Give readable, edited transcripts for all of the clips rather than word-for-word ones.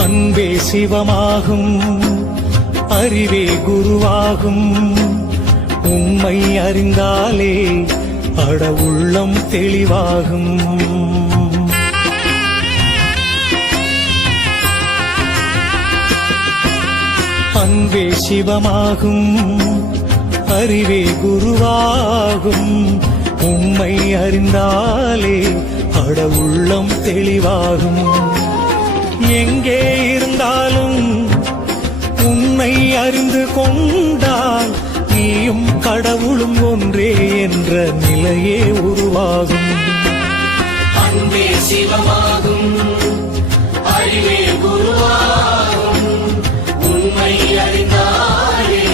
அன்பே சிவமாகும், அறிவே குருவாகும். உண்மை அறிந்தாலே அட உள்ளம் தெளிவாகும். அன்பே சிவமாகும், அறிவே குருவாகும். உண்மை அறிந்தாலே அட உள்ளம் தெளிவாகும். எங்கே இருந்தாலும் உன்னை அறிந்து கொண்டால் நீயும் கடவுளும் ஒன்றே என்ற நிலையே உருவாகும். அன்பே சிவமாகும், அறிவே குருவாகும். உண்மை அறிந்தாலே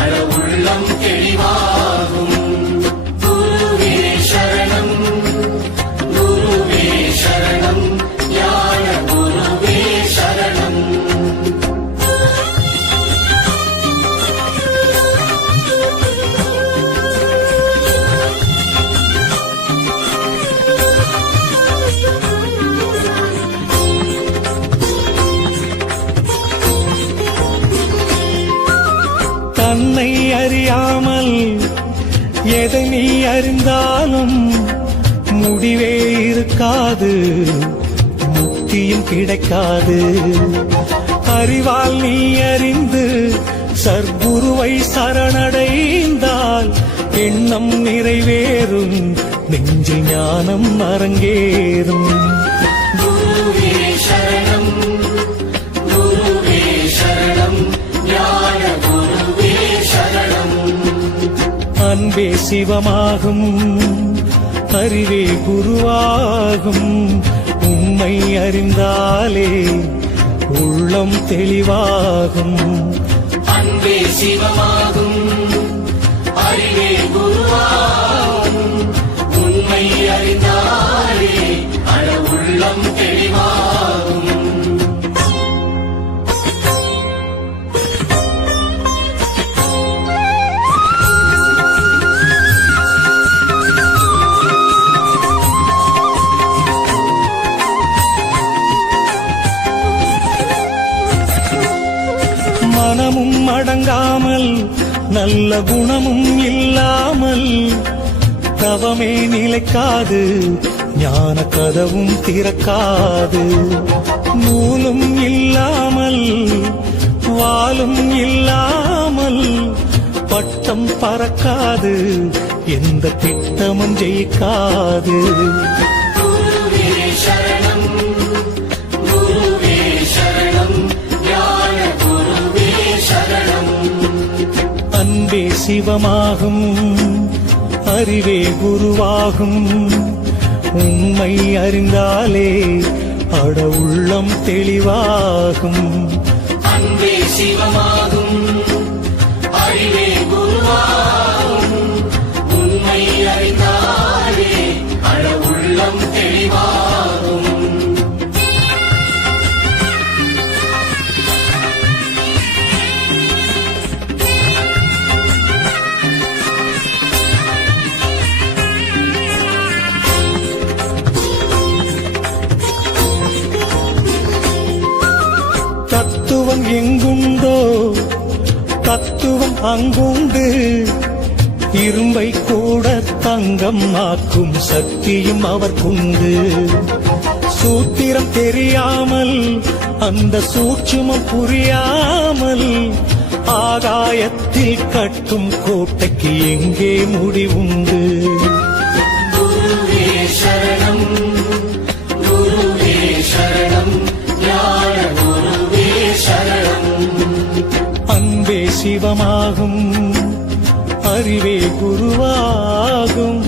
அட உள்ளம் தெளிவாகும். குருவே சரணம், குருவே சரணம், ஞான குருவே சரணம். தன்னை அறியாமல் எதை நீ அறிந்தாலும் முடிவே இருக்காது, முக்தியும் கிடைக்காது. அறிவால் நீ அறிந்து சர்க்குருவை சரணடைந்தால் எண்ணம் நிறைவேறும், நெஞ்சில் ஞானம் அரங்கேறும். குருவே சரணம், குருவே சரணம், ஞான குருவே சரணம். அன்பே சிவமாகும், அறிவே குருவாகும். உண்மை அறிந்தாலே உள்ளம் தெளிவாகும். அன்பே சிவமாகும், அறிவே குருவாகும். உண்மை அறிந்தாலே அட உள்ளம் தெளிவாகும். மனமும் அடங்காமல் நல்ல குணமும் இல்லாமல் தவமே நிலைக்காது, ஞான கதவும் திறக்காது. நூலும் இல்லாமல் வாளும் இல்லாமல் பட்டம் பறக்காது, எந்த திட்டமும் ஜெயிக்காது. குருவே சரணம், குருவே சரணம், ஞான குருவே சரணம். அன்பே சிவமாகும், அறிவே குருவாகும். உண்மை அறிந்தாலே அட உள்ளம் தெளிவாகும். அன்பே சிவமாகும், அறிவே குருவாகும். உண்மை அறிந்தாலே அட உள்ளம் தெளிவாகும். தத்துவம் எங்குண்டோ தத்துவம் அங்குண்டு, இரும்பை கூட தங்கம் ஆக்கும் சக்தியும் அவர்க்குண்டு. சூத்திரம் தெரியாமல் அந்த சூட்சுமம் புரியாமல் ஆகாயத்தில் கட்டும் கோட்டைக்கு எங்கே முடிவுண்டு. குருவே சரணம், குருவே சரணம், ஞான குருவே சரணம். அன்பே சிவமாகும், அறிவே குருவாகும்.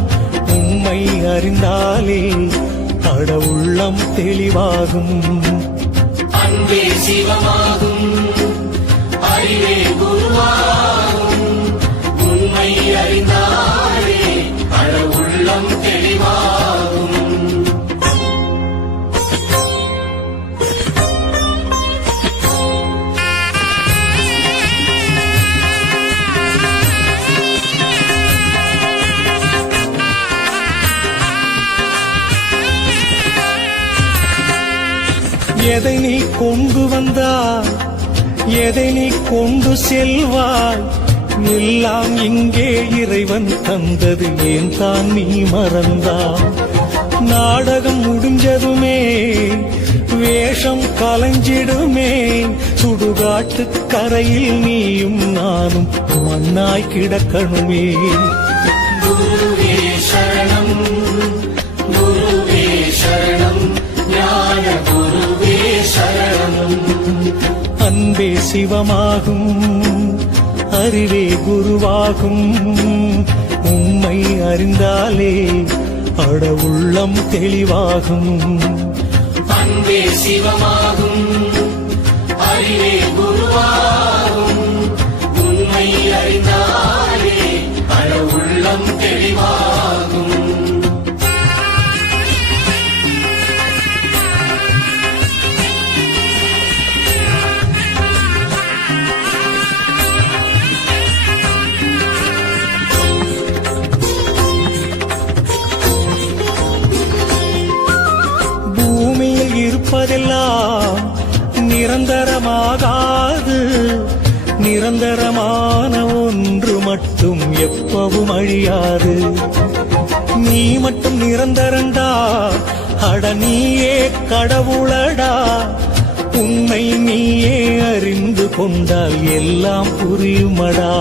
உண்மை அறிந்தாலே அட உள்ளம் தெளிவாகும். அன்பே சிவமாகும், அறிவே குருவாகும். உண்மை அறிந்தாலே அட உள்ளம் தெளிவாகும். எதை நீ கொண்டு வந்தாய், எதை நீ கொண்டு செல்வாய், எல்லாம் இங்கே இறைவன் தந்தது, ஏன் தான் நீ மறந்தாய்? நாடகம் முடிஞ்சதுமே வேஷம் கலைஞ்சிடுமே, சுடுகாட்டு கரையில் நீயும் நானும் மண்ணாய் கிடக்கணுமே. குருவே சரணம், குருவே சரணம், ஞான குருவே சரணம். அன்பே சிவமாகும், அறிவே குருவாகும், உண்மை அறிந்தாலே அட உள்ளம் தெளிவாகும். அன்பே சிவமாகும், அறிவே குருவாகும், உண்மை அறிந்தாலே அட உள்ளம் தெளிவாகும். பூமியில் இருப்பதெல்லாம் நிரந்தரமாகாது, நிரந்தரமான ஒன்று மட்டும் எப்பவும் அழியாது. நீ மட்டும் நிரந்தரண்டா, அட நீயே கடவுளடா, உன்னை நீயே அறிந்து கொண்டால் எல்லாம் புரியுமடா.